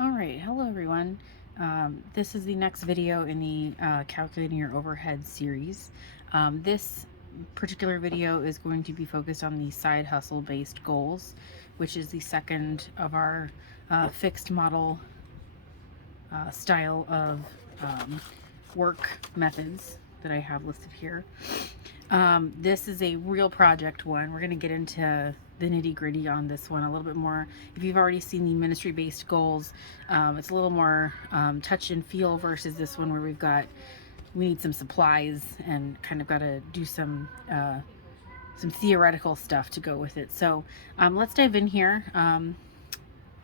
All right, hello everyone. This is the next video in the Calculating Your Overhead series. This particular video is going to be focused on the side hustle based goals, which is the second of our fixed model style of work methods that I have listed here. This is a real project one. We're going to get into the nitty gritty on this one a little bit more. If you've already seen the ministry based goals, it's a little more touch and feel versus this one where we need some supplies and kind of got to do some theoretical stuff to go with it. So let's dive in here.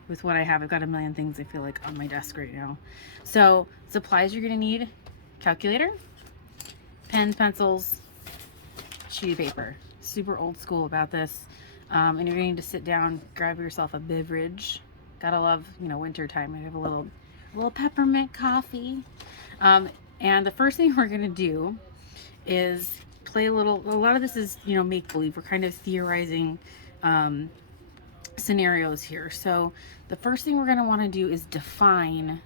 With what I have, I've got a million things I feel like on my desk right now. So supplies you're going to need: calculator, pens, pencils, sheet of paper. Super old school about this. And you're going to sit down, grab yourself a beverage. Gotta love, winter time. I have a little peppermint coffee. And the first thing we're gonna do is play a lot of this is, make believe. We're kind of theorizing scenarios here. So the first thing we're gonna want to do is define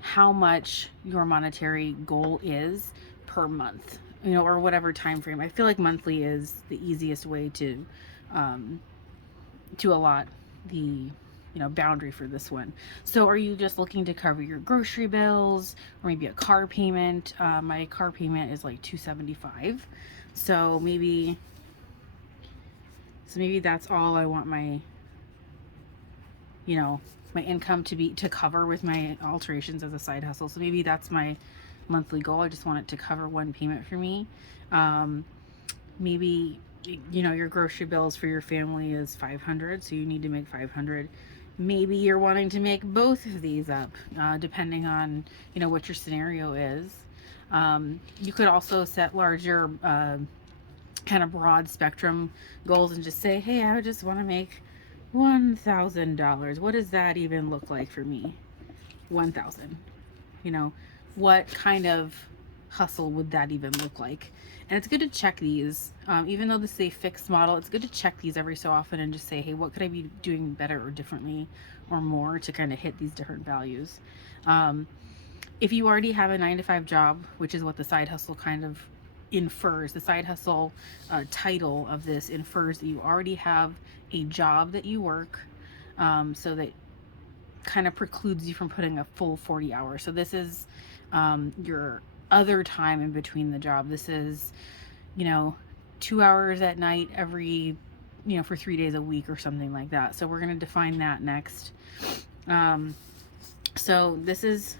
how much your monetary goal is per month, or whatever time frame. I feel like monthly is the easiest way to allot the boundary for this one. So are you just looking to cover your grocery bills or maybe a car payment? My car payment is like $275, so maybe that's all I want my my income to cover with my alterations as a side hustle. So maybe that's my monthly goal. I just want it to cover one payment for me. Maybe your grocery bills for your family is $500, so you need to make $500. Maybe you're wanting to make both of these up, depending on what your scenario is. You could also set larger kind of broad spectrum goals and just say, hey, I just want to make $1,000. What does that even look like for me? 1,000. What kind of hustle would that even look like? And it's good to check these, even though this is a fixed model. It's good to check these every so often and just say, hey, what could I be doing better or differently or more to kind of hit these different values? If you already have a 9-to-5 job, which is what the side hustle kind of infers, the side hustle title of this infers that you already have a job that you work, so that kind of precludes you from putting a full 40 hours. So this is your other time in between the job. This is 2 hours at night every for 3 days a week or something like that. So we're going to define that next. So this is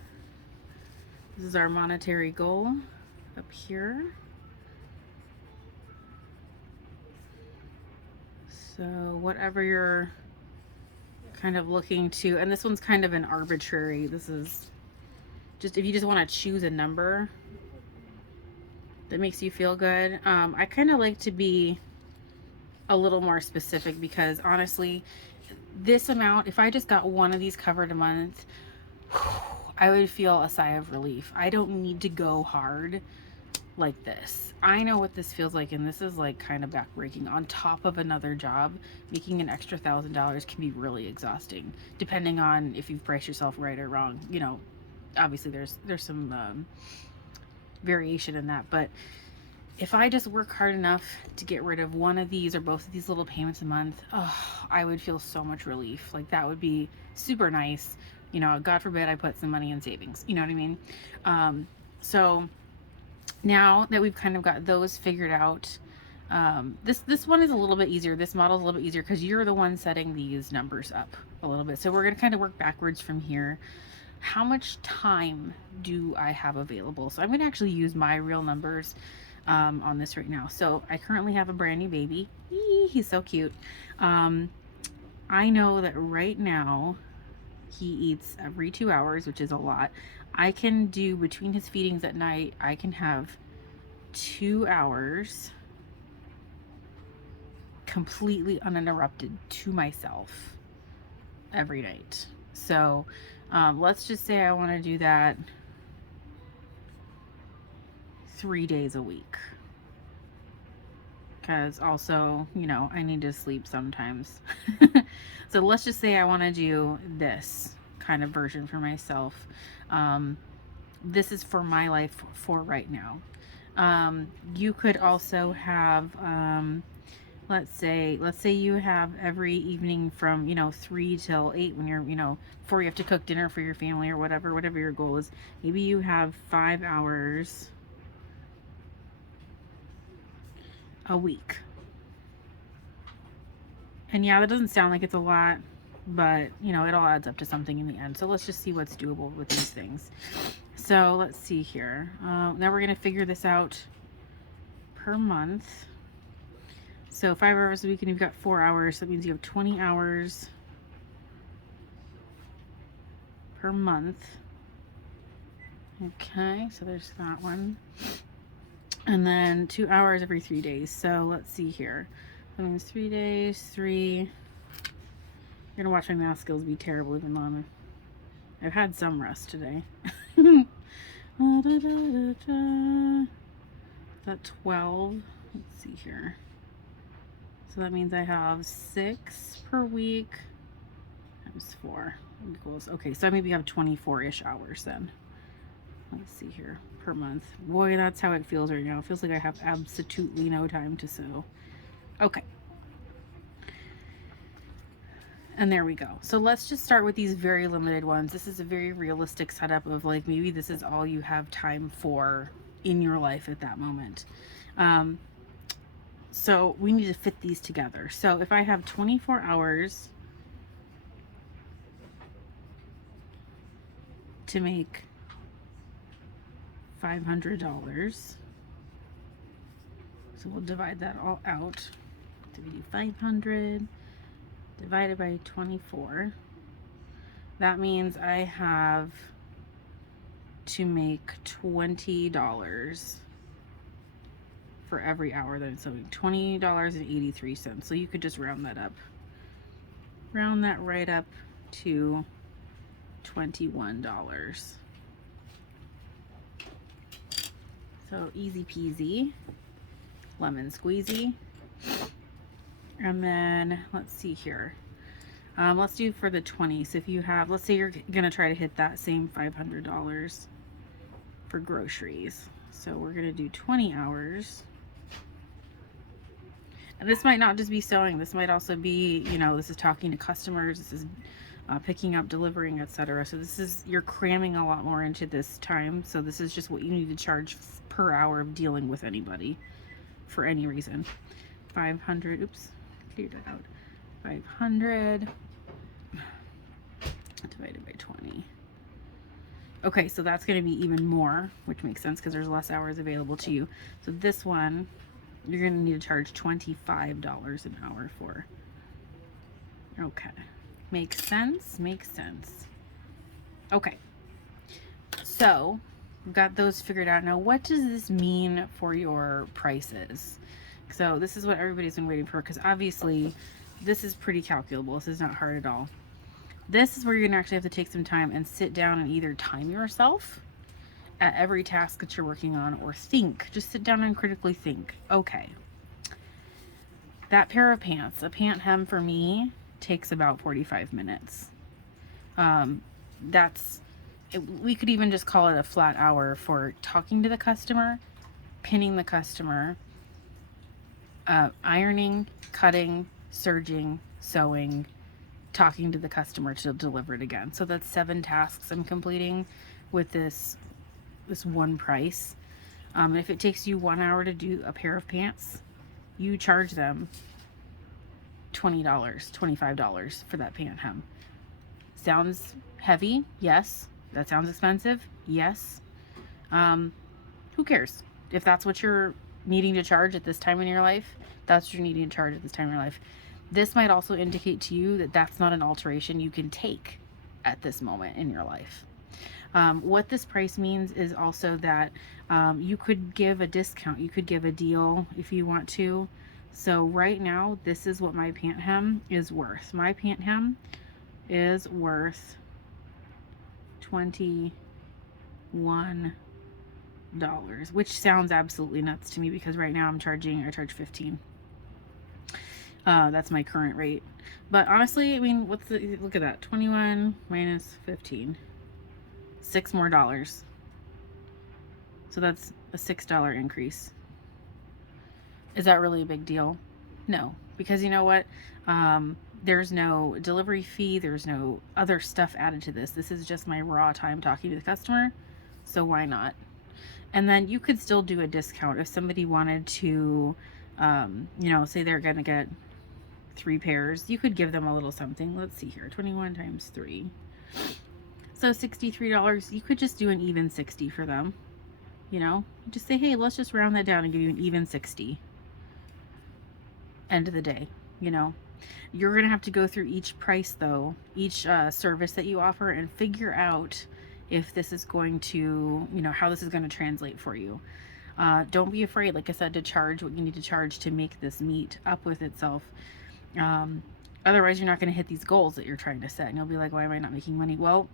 our monetary goal up here. So whatever you're kind of looking to, and this one's kind of an arbitrary, this is just if you just want to choose a number that makes you feel good. I kind of like to be a little more specific, because honestly, this amount, if I just got one of these covered a month, I would feel a sigh of relief. I don't need to go hard like this. I know what this feels like, and this is like kind of backbreaking. On top of another job, making an extra $1,000 can be really exhausting, depending on if you've priced yourself right or wrong. Obviously there's some variation in that, but if I just work hard enough to get rid of one of these or both of these little payments a month, I would feel so much relief. Like, that would be super nice. God forbid I put some money in savings. You know what I mean? So now that we've kind of got those figured out, this one is a little bit easier. This model is a little bit easier because you're the one setting these numbers up a little bit. So we're going to kind of work backwards from here. How much time do I have available? So I'm going to actually use my real numbers on this right now. So I currently have a brand new baby. He's so cute. I know that right now he eats every 2 hours, which is a lot. I can do, between his feedings at night, I can have 2 hours completely uninterrupted to myself every night. So let's just say I want to do that 3 days a week, because also, I need to sleep sometimes. So let's just say I want to do this kind of version for myself. This is for my life for right now. You could also have, let's say you have every evening from, 3 till 8 when you're, before you have to cook dinner for your family or whatever your goal is. Maybe you have 5 hours a week. And yeah, that doesn't sound like it's a lot, but it all adds up to something in the end. So let's just see what's doable with these things. So let's see here. Now we're going to figure this out per month. So 5 hours a week, and you've got 4 hours. So that means you have 20 hours per month. Okay, so there's that one. And then 2 hours every 3 days. So let's see here. That means 3 days, 3. You're gonna watch my math skills be terrible, even though I've had some rest today. Is that 12? Let's see here. So that means I have 6 per week times 4 equals, okay, so I maybe have 24-ish hours then. Let's see here, per month. Boy, that's how it feels right now. It feels like I have absolutely no time to sew. Okay. And there we go. So let's just start with these very limited ones. This is a very realistic setup of like, maybe this is all you have time for in your life at that moment. So we need to fit these together. So if I have 24 hours to make $500, so we'll divide that all out. So we do 500 divided by 24. That means I have to make $20 for every hour that I'm sewing. $20.83. So you could just round that up. Round that right up to $21. So easy peasy, lemon squeezy. And then let's see here. Let's do for the 20. So if you have, let's say you're gonna try to hit that same $500 for groceries. So we're gonna do 20 hours. And this might not just be sewing. This might also be, this is talking to customers. This is picking up, delivering, etc. So this is, you're cramming a lot more into this time. So this is just what you need to charge per hour of dealing with anybody for any reason. 500, oops, cleared it out. 500 divided by 20. Okay, so that's going to be even more, which makes sense because there's less hours available to you. So this one, you're going to need to charge $25 an hour for. Okay, makes sense, makes sense. Okay, so we've got those figured out. Now, what does this mean for your prices? So this is what everybody's been waiting for, because obviously this is pretty calculable. This is not hard at all. This is where you're gonna actually have to take some time and sit down and either time yourself at every task that you're working on, or think, just sit down and critically think, okay, that pair of pants, a pant hem for me takes about 45 minutes. We could even just call it a flat hour for talking to the customer, pinning the customer, ironing, cutting, serging, sewing, talking to the customer to deliver it again. So that's 7 tasks I'm completing with this one price. If it takes you 1 hour to do a pair of pants, you charge them $20, $25 for that pant hem. Sounds heavy? Yes. That sounds expensive? Yes. Who cares? If that's what you're needing to charge at this time in your life, that's what you're needing to charge at this time in your life. This might also indicate to you that that's not an alteration you can take at this moment in your life. What this price means is also that you could give a discount, you could give a deal if you want to. So right now, this is what my pant hem is worth. My pant hem is worth $21, which sounds absolutely nuts to me because right now I charge 15. That's my current rate. But honestly, I mean, look at that. 21 minus 15. $6 more. So that's a $6 increase. Is that really a big deal? No, because you know what? There's no delivery fee. There's no other stuff added to this. This is just my raw time talking to the customer. So why not? And then you could still do a discount if somebody wanted to, you know, say they're going to get 3 pairs. You could give them a little something. Let's see here. 21 times 3. So $63. You could just do an even 60 for them. You know, just say, hey, let's just round that down and give you an even 60. End of the day, you know. You're going to have to go through each price, though, each service that you offer, and figure out if this is going to, you know, how this is going to translate for you. Don't be afraid, like I said, to charge what you need to charge to make this meet up with itself. Otherwise, you're not going to hit these goals that you're trying to set. And you'll be like, why am I not making money? Well,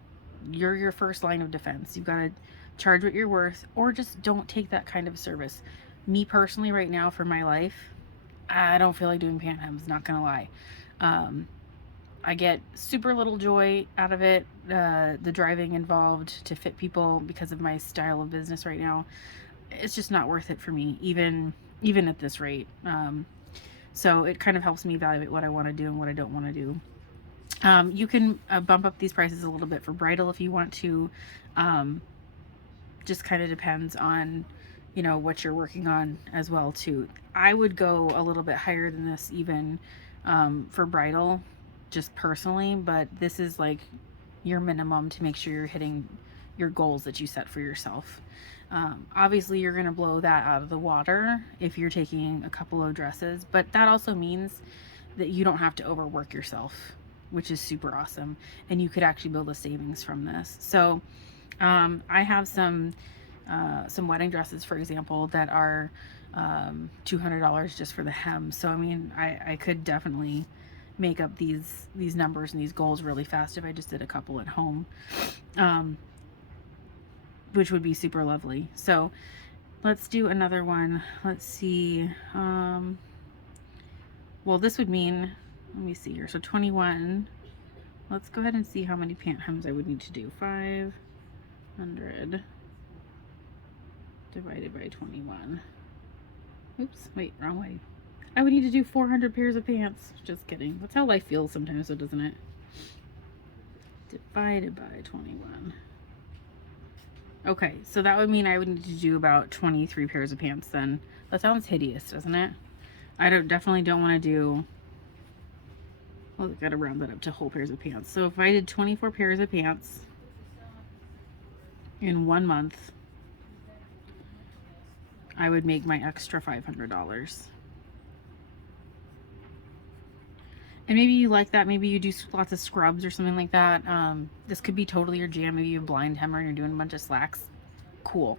you're your first line of defense. You've got to charge what you're worth, or just don't take that kind of service. Me personally, right now, for my life, I don't feel like doing pant hems, not gonna lie. I get super little joy out of it. The driving involved to fit people because of my style of business right now, it's just not worth it for me, even at this rate. So it kind of helps me evaluate what I want to do and what I don't want to do. You can bump up these prices a little bit for bridal if you want to. Just kind of depends on, you know, what you're working on as well too. I would go a little bit higher than this even for bridal, just personally, but this is like your minimum to make sure you're hitting your goals that you set for yourself. Obviously you're going to blow that out of the water if you're taking a couple of dresses, but that also means that you don't have to overwork yourself, which is super awesome, and you could actually build a savings from this. So I have some wedding dresses, for example, that are $200 just for the hem. So I mean, I could definitely make up these numbers and these goals really fast if I just did a couple at home, which would be super lovely. So let's do another one. Let's see. Well, this would mean, let me see here. So 21. Let's go ahead and see how many pant hems I would need to do. 500 divided by 21. Oops, wait, wrong way. I would need to do 400 pairs of pants. Just kidding. That's how life feels sometimes, though, doesn't it? Divided by 21. Okay, so that would mean I would need to do about 23 pairs of pants then. That sounds hideous, doesn't it? I definitely don't want to do... Well, I've got to round that up to whole pairs of pants. So if I did 24 pairs of pants in 1 month, I would make my extra $500. And maybe you like that. Maybe you do lots of scrubs or something like that. This could be totally your jam. Maybe you have blind hemmer and you're doing a bunch of slacks. Cool.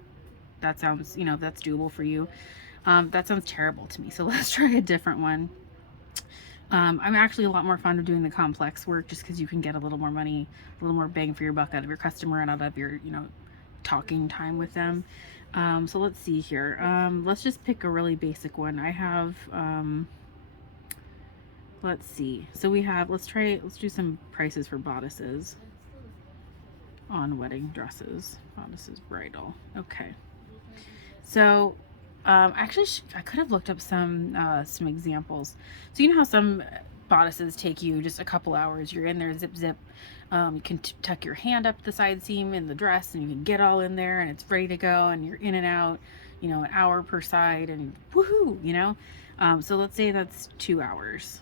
That sounds, you know, that's doable for you. That sounds terrible to me. So let's try a different one. I'm actually a lot more fond of doing the complex work just because you can get a little more money, a little more bang for your buck out of your customer and out of your, you know, talking time with them. So let's see here. Let's just pick a really basic one. I have, let's see. So we have, let's do some prices for bodices on wedding dresses. Bodices bridal. Okay. So, actually, I could have looked up some examples. So you know how some bodices take you just a couple hours. You're in there, zip, zip. You can tuck your hand up the side seam in the dress and you can get all in there and it's ready to go and you're in and out, you know, an hour per side and woohoo, you know. So let's say that's 2 hours.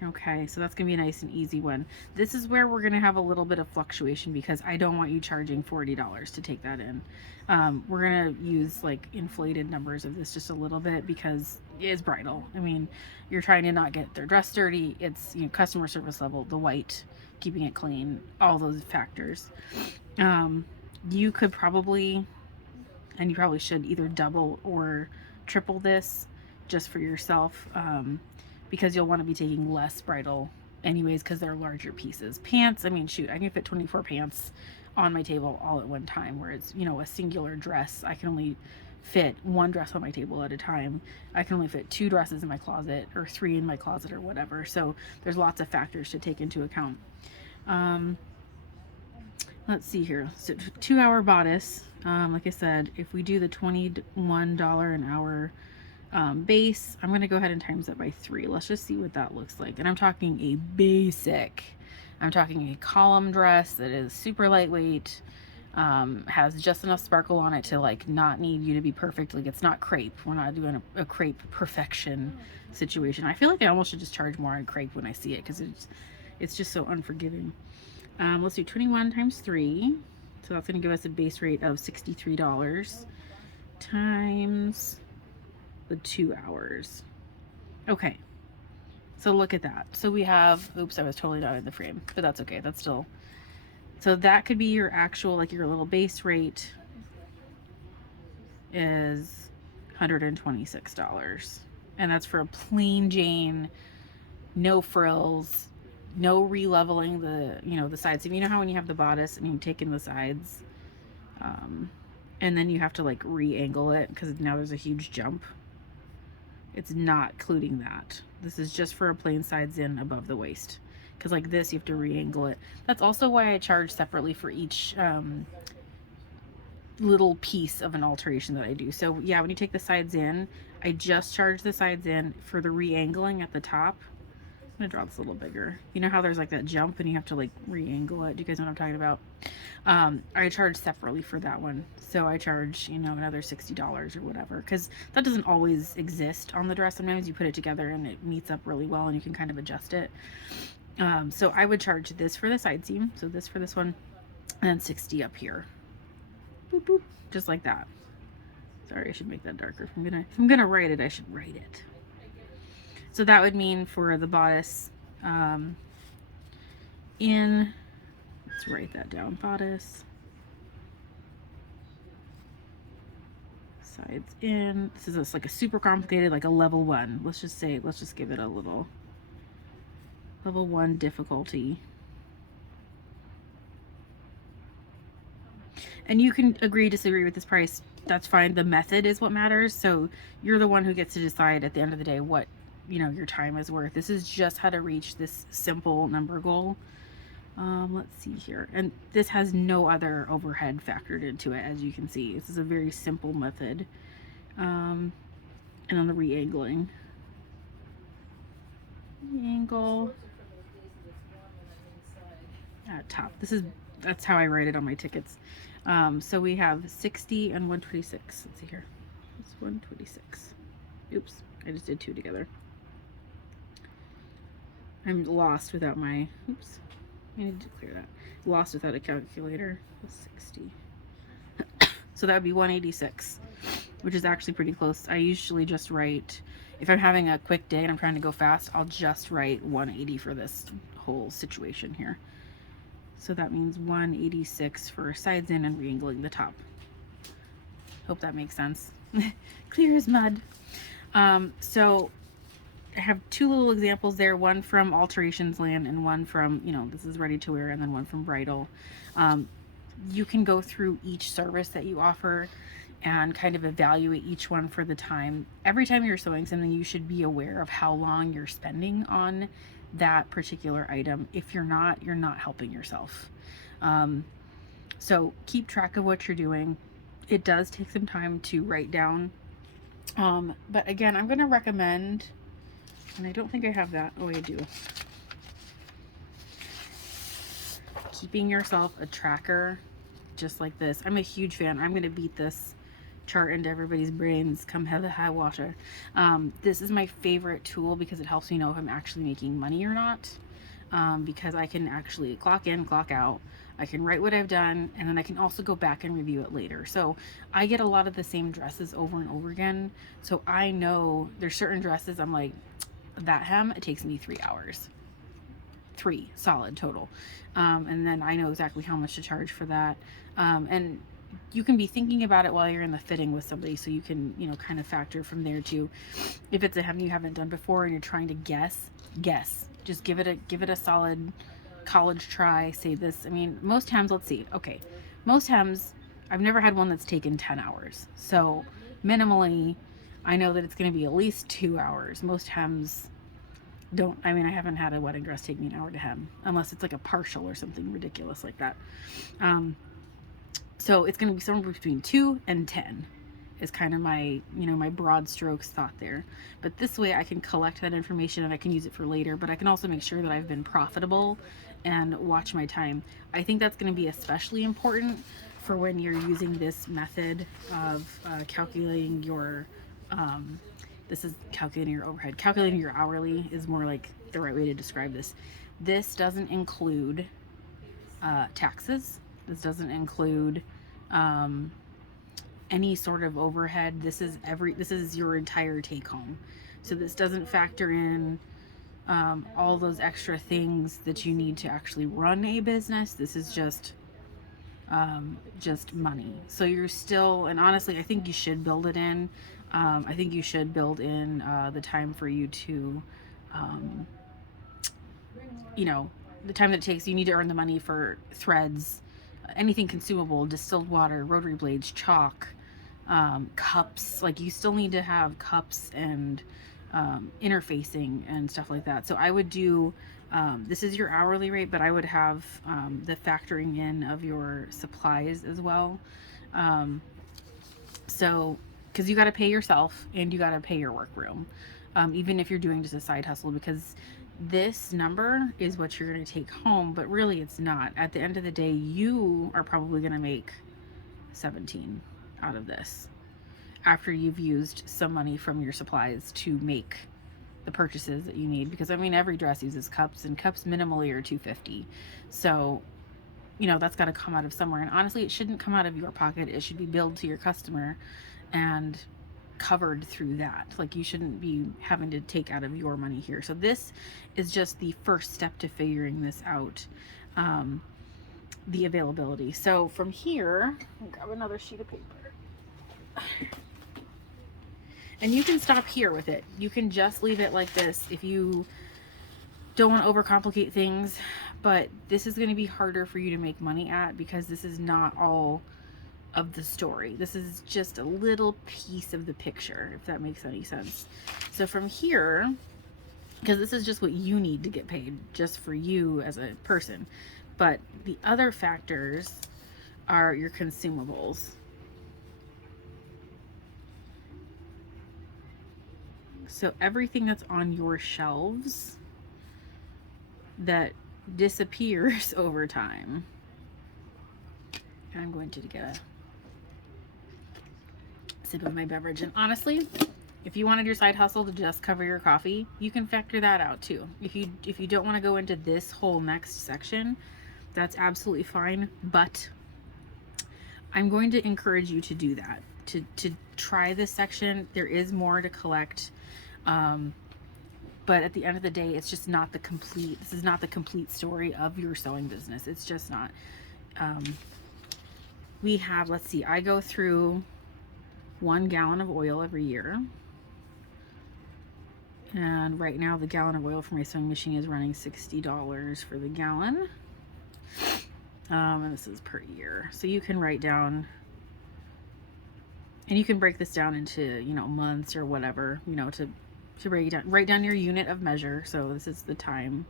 Okay, so that's gonna be a nice and easy one. This is where we're gonna have a little bit of fluctuation because I don't want you charging $40 to take that in. We're gonna use like inflated numbers of this just a little bit because it is bridal. I mean, you're trying to not get their dress dirty. It's, you know, customer service level, the white, keeping it clean, all those factors. You could probably, and you probably should, either double or triple this just for yourself. Because you'll want to be taking less bridal anyways because they're larger pieces. Pants, I mean, shoot, I can fit 24 pants on my table all at one time, whereas, you know, a singular dress, I can only fit one dress on my table at a time. I can only fit 2 dresses in my closet, or 3 in my closet, or whatever. So there's lots of factors to take into account. Let's see here. So 2-hour bodice, like I said, if we do the $21 an hour base, I'm going to go ahead and times that by 3. Let's just see what that looks like. And I'm talking a basic, I'm talking a column dress that is super lightweight, has just enough sparkle on it to like not need you to be perfect. Like it's not crepe. We're not doing a crepe perfection situation. I feel like I almost should just charge more on crepe when I see it, because it's just so unforgiving. Let's do 21 times 3. So that's going to give us a base rate of $63 times the 2 hours. Okay. So look at that. So we have, oops, I was totally not in the frame, but that's okay. That's still, so that could be your actual, like your little base rate is $126. And that's for a plain Jane, no frills, no re-leveling the, you know, the sides. So you know how when you have the bodice and you take in the sides, and then you have to like re-angle it because now there's a huge jump. It's not including that. This is just for a plain sides in above the waist. Because like this, you have to re-angle it. That's also why I charge separately for each little piece of an alteration that I do. So yeah, when you take the sides in, I just charge the sides in. For the re-angling at the top, I'm gonna draw this a little bigger. You know how there's like that jump and you have to like re-angle it? Do you guys know what I'm talking about? I charge separately for that one. So I charge, you know, another $60 or whatever, because that doesn't always exist on the dress. Sometimes you put it together and it meets up really well and you can kind of adjust it. So I would charge this for the side seam, so this for this one, and then 60 up here. Boop, boop, just like that. Sorry, I should make that darker. If I'm gonna write it, I should write it. So that would mean for the bodice, let's write that down, bodice, sides in, this is like a super complicated, like a level 1. Let's just say, let's just give it a little level 1 difficulty. And you can agree, disagree with this price. That's fine. The method is what matters. So you're the one who gets to decide at the end of the day what, you know, your time is worth. This is just how to reach this simple number goal. Let's see here. And this has no other overhead factored into it, as you can see. This is a very simple method. And on the re-angling. Angle at top. That's how I write it on my tickets. So we have 60 and 126. Let's see here. It's 126. Oops, I just did 2 together. I'm lost without my, oops, I need to clear that. Lost without a calculator. 60. So that would be 186, which is actually pretty close. I usually just write, if I'm having a quick day and I'm trying to go fast, I'll just write 180 for this whole situation here. So that means 186 for sides in and re-angling the top. Hope that makes sense. Clear as mud. So I have 2 little examples there, one from Alterations Land and one from, you know, this is ready to wear, and then one from Bridal. You can go through each service that you offer and kind of evaluate each one for the time. Every time you're sewing something, you should be aware of how long you're spending on that particular item. If you're not helping yourself. So keep track of what you're doing. It does take some time to write down. But again, I'm going to recommend, and I don't think I have that. Oh, I do. Keeping yourself a tracker just like this. I'm a huge fan. I'm going to beat this chart into everybody's brains come hell or high water. This is my favorite tool because it helps me know if I'm actually making money or not. Because I can actually clock in, clock out. I can write what I've done, and then I can also go back and review it later. So I get a lot of the same dresses over and over again. So I know there's certain dresses I'm like, that hem, it takes me 3 hours. 3 solid total. And then I know exactly how much to charge for that. And you can be thinking about it while you're in the fitting with somebody, so you can, you know, kind of factor from there too. If it's a hem you haven't done before and you're trying to guess. Just give it a solid college try. Say this. I mean, most hems, let's see. Okay, most hems, I've never had one that's taken 10 hours. So minimally, I know that it's going to be at least 2 hours. Most hems don't. I mean, I haven't had a wedding dress take me an hour to hem, unless it's like a partial or something ridiculous like that. So it's going to be somewhere between 2 and 10 is kind of my, my broad strokes thought there. But this way I can collect that information and I can use it for later, but I can also make sure that I've been profitable and watch my time. I think that's going to be especially important for when you're using this method of calculating your, this is calculating your overhead. Calculating your hourly is more like the right way to describe this. This doesn't include taxes. This doesn't include any sort of overhead. This is your entire take home. So this doesn't factor in all those extra things that you need to actually run a business. This is just money. So you're still, and honestly, I think you should build it in. I think you should build in the time for you to, the time that it takes. You need to earn the money for threads, anything consumable, distilled water, rotary blades, chalk, cups. Like, you still need to have cups and interfacing and stuff like that. So I would do, this is your hourly rate, but I would have the factoring in of your supplies as well. So, because you got to pay yourself and you got to pay your workroom, even if you're doing just a side hustle, because this number is what you're going to take home, but really it's not. At the end of the day, you are probably going to make 17 out of this after you've used some money from your supplies to make the purchases that you need. Because I mean, every dress uses cups, and cups minimally are $2.50. So, that's got to come out of somewhere. And honestly, it shouldn't come out of your pocket. It should be billed to your customer and covered through that. Like, you shouldn't be having to take out of your money here. So this is just the first step to figuring this out, the availability. So from here, I'll grab another sheet of paper. And you can stop here with it. You can just leave it like this if you don't want to overcomplicate things, but this is going to be harder for you to make money at, because this is not all of the story. This is just a little piece of the picture, if that makes any sense. So from here, because this is just what you need to get paid, just for you as a person, but the other factors are your consumables. So everything that's on your shelves that disappears over time. And I'm going to get a sip of my beverage. And honestly, if you wanted your side hustle to just cover your coffee, you can factor that out too. If you don't want to go into this whole next section, that's absolutely fine. But I'm going to encourage you to do that, to try this section. There is more to collect. But at the end of the day, it's just not the complete, this is not the complete story of your sewing business. It's just not. We have, let's see, I go through 1 gallon of oil every year. And right now the gallon of oil for my sewing machine is running $60 for the gallon. And this is per year. So you can write down, and you can break this down into, months or whatever, to break it down. Write down your unit of measure. So this is the time.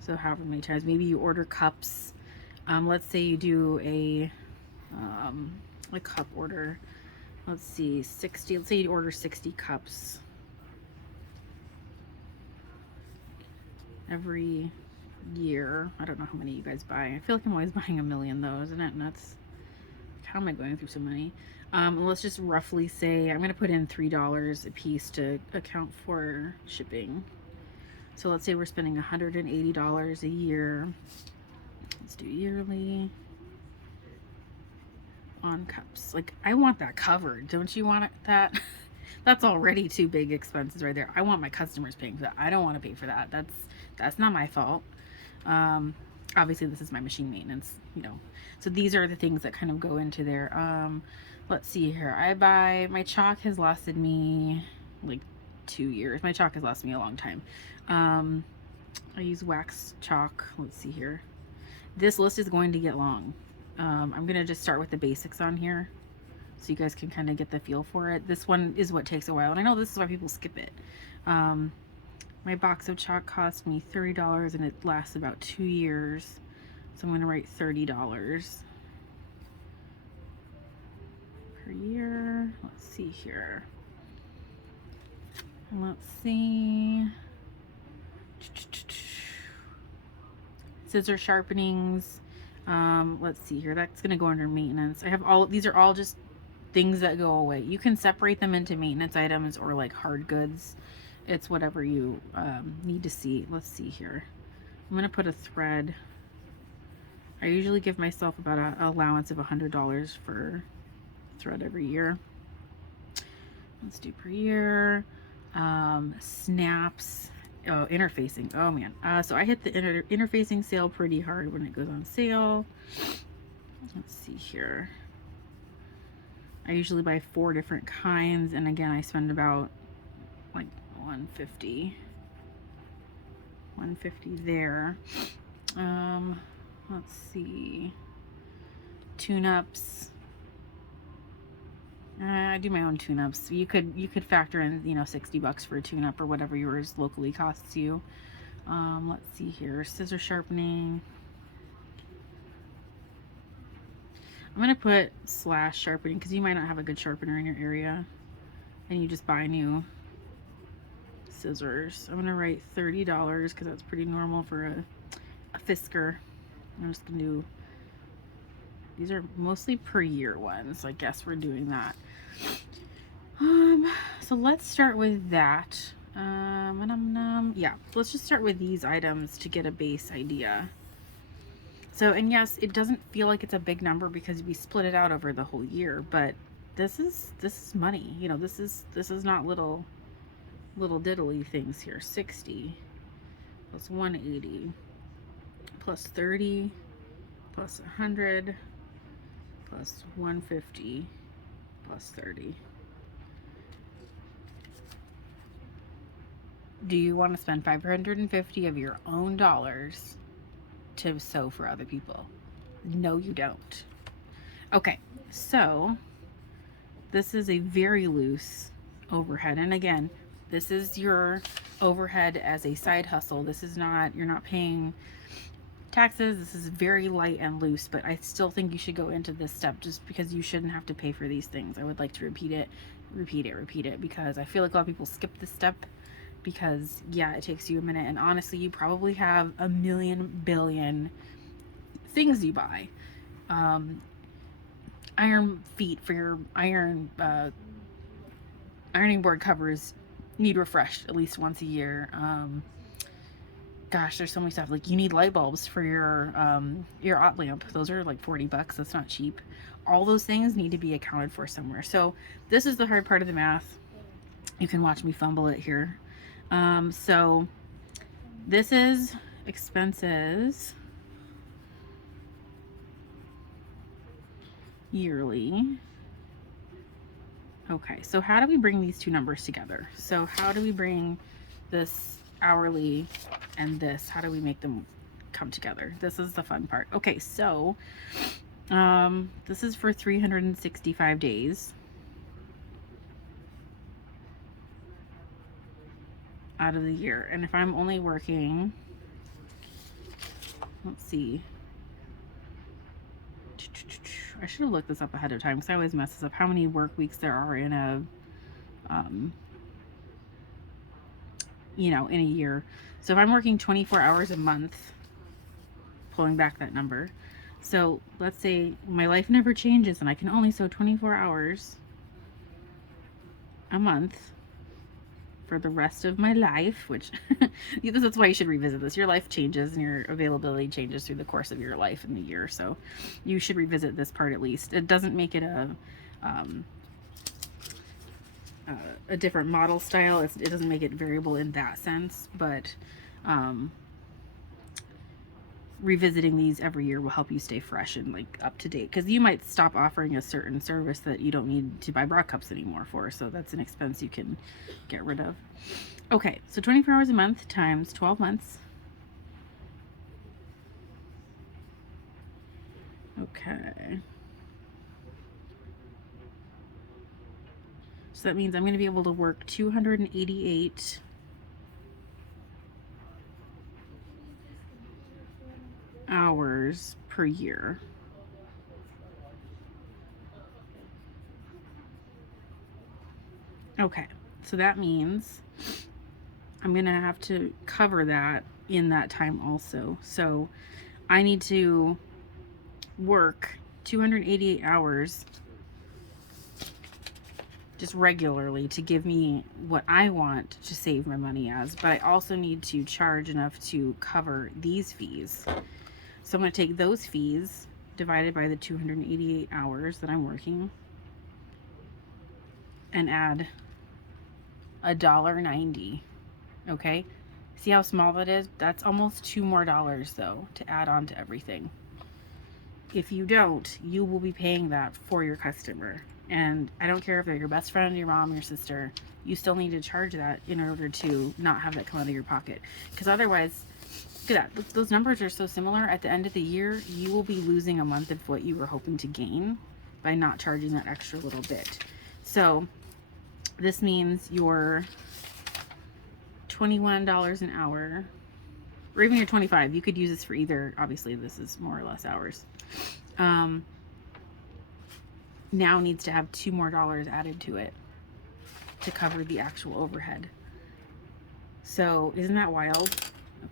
So however many times, maybe you order cups. Let's say you do a cup order. Let's see, 60, let's say you order 60 cups every year. I don't know how many you guys buy. I feel like I'm always buying a million though, isn't it nuts? How am I going through so many? Let's just roughly say I'm going to put in $3 a piece to account for shipping. So let's say we're spending $180 a year. Let's do yearly on cups. Like, I want that covered. Don't you want that? That's already 2 big expenses right there. I want my customers paying for that. I don't want to pay for that. That's not my fault. Obviously this is my machine maintenance, so these are the things that kind of go into there. Let's see here. My chalk has lasted me like 2 years. My chalk has lasted me a long time. I use wax chalk. Let's see here. This list is going to get long. I'm going to just start with the basics on here. so you guys can kind of get the feel for it. This one is what takes a while, and I know this is why people skip it. My box of chalk cost me $30 and it lasts about 2 years. So I'm going to write $30 per year. Let's see here. Let's see. Scissor sharpenings. Let's see here. That's going to go under maintenance. I have all, these are all just things that go away. You can separate them into maintenance items or like hard goods. It's whatever you need to see. Let's see here. I'm going to put a thread. I usually give myself about an allowance of $100 for thread every year. Let's do per year. Snaps. Oh, interfacing. Oh man. So I hit the interfacing sale pretty hard when it goes on sale. Let's see here. I usually buy 4 different kinds, and again, I spend about like 150 there. Let's see. Tune-ups. I do my own tune-ups. You could factor in, you know, $60 for a tune-up or whatever yours locally costs you. Let's see here. Scissor sharpening. I'm gonna put / sharpening because you might not have a good sharpener in your area and you just buy new scissors. I'm gonna write $30 because that's pretty normal for a Fisker. I'm just gonna do, these are mostly per year ones. I guess we're doing that. So let's start with that. Yeah, let's just start with these items to get a base idea. So, and yes, it doesn't feel like it's a big number because we split it out over the whole year, but this is money. You know, this is not little diddly things here. 60 plus 180 plus 30 plus 100 plus 150 plus 30. Do you want to spend 550 of your own dollars to sew for other people? No, you don't. Okay, so this is a very loose overhead, and again, this is your overhead as a side hustle. This is not, you're not paying taxes. This is very light and loose, but I still think you should go into this step just because you shouldn't have to pay for these things. I would like to repeat it, because I feel like a lot of people skip this step because, yeah, it takes you a minute, and honestly, you probably have a billion things you buy. Iron feet for your ironing board covers need refreshed at least once a year. Gosh, there's so many stuff. Like, you need light bulbs for your hot lamp. Those are like $40. That's not cheap. All those things need to be accounted for somewhere. So this is the hard part of the math. You can watch me fumble it here. So this is expenses yearly. Okay, so how do we bring these two numbers together? So how do we bring this hourly and this, how do we make them come together? This is the fun part. Okay, so this is for 365 days out of the year. And if I'm only working, let's see, I should have looked this up ahead of time because I always mess this up, how many work weeks there are in a you know, in a year. So if I'm working 24 hours a month, pulling back that number, so let's say my life never changes and I can only sew 24 hours a month for the rest of my life, which that's why you should revisit this. Your life changes and your availability changes through the course of your life in the year, so you should revisit this part at least. It doesn't make it a different model style. It doesn't make it variable in that sense, but revisiting these every year will help you stay fresh and like up to date, because you might stop offering a certain service that you don't need to buy bra cups anymore for, so that's an expense you can get rid of. Okay, so 24 hours a month times 12 months. Okay, So that means I'm going to be able to work 288 hours per year. Okay, so that means I'm going to have to cover that in that time also. So I need to work 288 hours just regularly to give me what I want to save my money as, but I also need to charge enough to cover these fees. So I'm going to take those fees divided by the 288 hours that I'm working and add $1.90. Okay, see how small that is? That's almost $2 more though to add on to everything. If you don't, you will be paying that for your customer. And I don't care if they're your best friend, your mom, your sister, you still need to charge that in order to not have that come out of your pocket. Because otherwise, look at that. Those numbers are so similar. At the end of the year, you will be losing a month of what you were hoping to gain by not charging that extra little bit. So this means your $21 an hour, or even your 25. You could use this for either. Obviously, this is more or less hours. Now needs to have $2 more added to it to cover the actual overhead. So isn't that wild?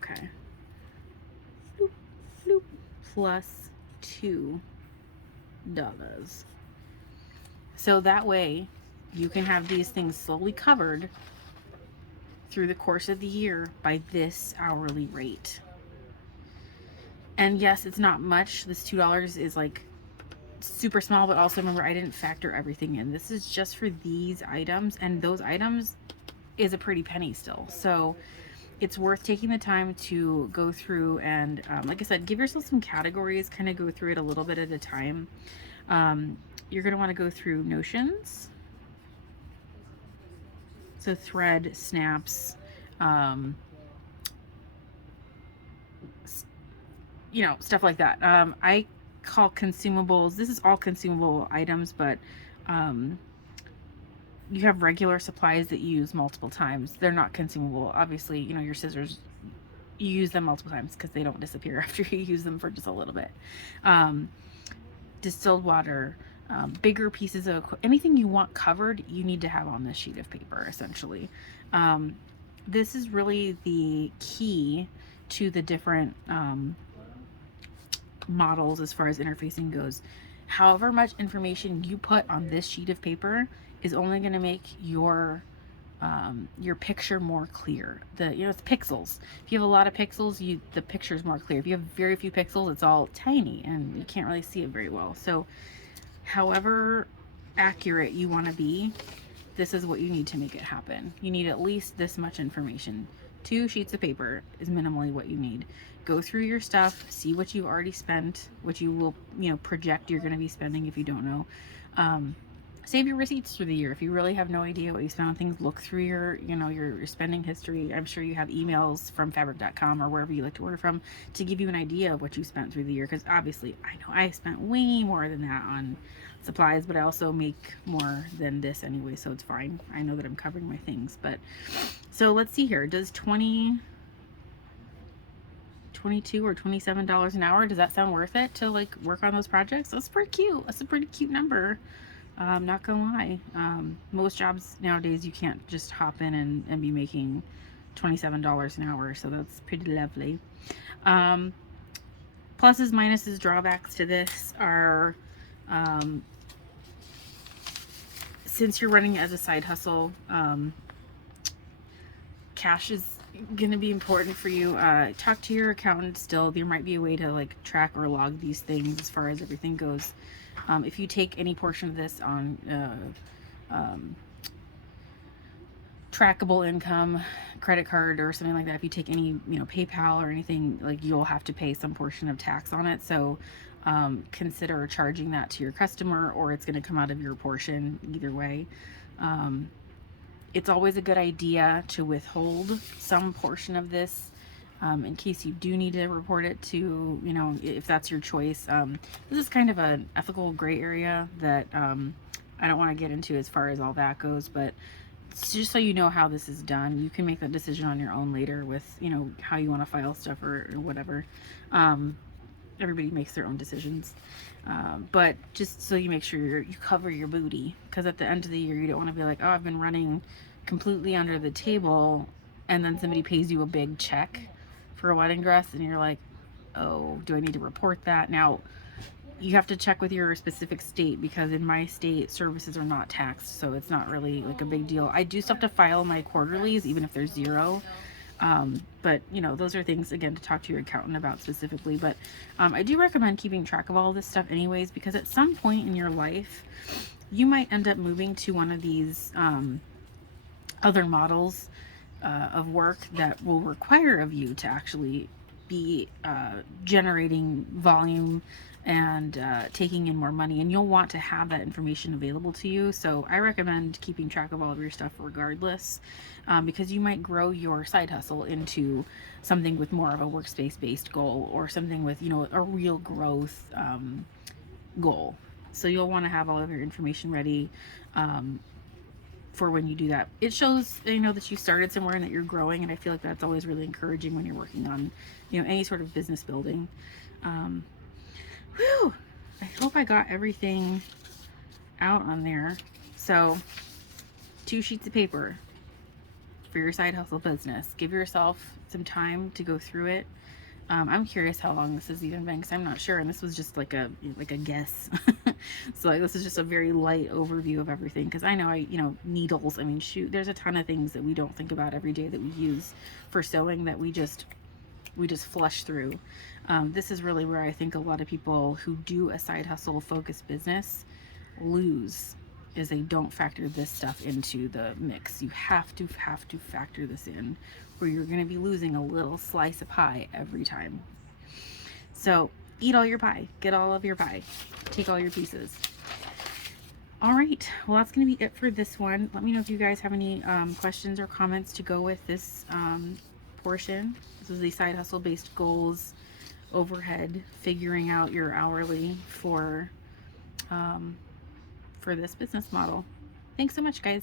Okay. Bloop, bloop. Plus $2. So that way you can have these things slowly covered through the course of the year by this hourly rate. And yes, it's not much. This $2 is like super small, but also remember I didn't factor everything in. This is just for these items, and those items is a pretty penny still. So it's worth taking the time to go through and like I said, give yourself some categories, kind of go through it a little bit at a time. You're going to want to go through notions, so thread, snaps, you know, stuff like that. I call consumables, this is all consumable items, but you have regular supplies that you use multiple times. They're not consumable. Obviously, you know, your scissors, you use them multiple times because they don't disappear after you use them for just a little bit. Distilled water, bigger pieces of anything you want covered, you need to have on this sheet of paper, essentially. This is really the key to the different models as far as interfacing goes. However much information you put on this sheet of paper is only going to make your picture more clear. It's pixels. If you have a lot of pixels, the picture is more clear. If you have very few pixels, it's all tiny and you can't really see it very well. So however accurate you want to be, this is what you need to make it happen. You need at least this much information. 2 sheets of paper is minimally what you need. Go through your stuff, see what you've already spent, what you will, project you're going to be spending if you don't know. Save your receipts through the year. If you really have no idea what you spent on things, look through your spending history. I'm sure you have emails from fabric.com or wherever you like to order from to give you an idea of what you spent through the year. Because obviously, I know I spent way more than that on supplies, but I also make more than this anyway, so it's fine. I know that I'm covering my things. But so let's see here. Does $22 or $27 an hour, does that sound worth it to like work on those projects? That's pretty cute. That's a pretty cute number. I'm not gonna lie. Most jobs nowadays you can't just hop in and be making $27 an hour, so that's pretty lovely. Pluses, minuses, drawbacks to this are since you're running as a side hustle, cash is going to be important for you. Talk to your accountant still. There might be a way to like track or log these things as far as everything goes. If you take any portion of this on trackable income, credit card or something like that, if you take any, PayPal or anything, like you'll have to pay some portion of tax on it. So consider charging that to your customer, or it's going to come out of your portion either way. It's always a good idea to withhold some portion of this in case you do need to report it to, if that's your choice. This is kind of an ethical gray area that I don't want to get into as far as all that goes, but it's just so you know how this is done. You can make that decision on your own later with, you know, how you want to file stuff or whatever. Everybody makes their own decisions. But just so you make sure you cover your booty, because at the end of the year, you don't want to be like, oh, I've been running completely under the table, and then somebody pays you a big check for a wedding dress, and you're like, oh, do I need to report that? Now, you have to check with your specific state, because in my state, services are not taxed, so it's not really like a big deal. I do still have to file my quarterlies, even if they're zero. But you know, those are things again to talk to your accountant about specifically. But I do recommend keeping track of all this stuff anyways, because at some point in your life, you might end up moving to one of these other models of work that will require of you to actually be generating volume and taking in more money, and you'll want to have that information available to you. So I recommend keeping track of all of your stuff regardless, because you might grow your side hustle into something with more of a workspace based goal, or something with, you know, a real growth goal. So you'll want to have all of your information ready for when you do that. It shows, you know, that you started somewhere and that you're growing, and I feel like that's always really encouraging when you're working on, you know, any sort of business building. Whew, I hope I got everything out on there. So 2 sheets of paper for your side hustle business. Give yourself some time to go through it. I'm curious how long this has even been, because I'm not sure, and this was just like a guess. So like, this is just a very light overview of everything, because I know you know, needles, I mean, shoot, there's a ton of things that we don't think about every day that we use for sewing that we just flush through. This is really where I think a lot of people who do a side hustle focused business lose, is they don't factor this stuff into the mix. You have to factor this in, or you're going to be losing a little slice of pie every time. So eat all your pie, get all of your pie, take all your pieces. All right, well, that's going to be it for this one. Let me know if you guys have any questions or comments to go with this portion. This is the side hustle based goals, overhead, figuring out your hourly for this business model. Thanks so much, guys.